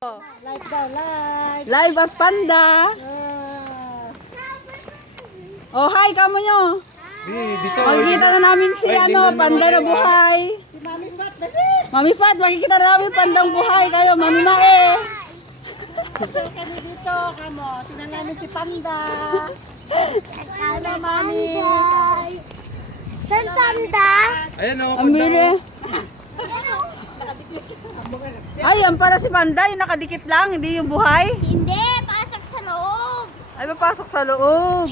Live daw, live. Live at Panda. Oh, hi, kamo nyo. Dito. Makikita na namin si Panda na buhay. Si Mami Fat, dali. Mami Fat, makikita na namin Pandang buhay kayo. Mami Mae. So kami dito, kamo. Tingnan namin si Panda. Hello, Mami. San Panda? Ayan o. Ang bili. Ay, yan para si Panda. Yung nakadikit lang, hindi yung buhay. Hindi, pasok sa loob. Ay, papasok sa loob.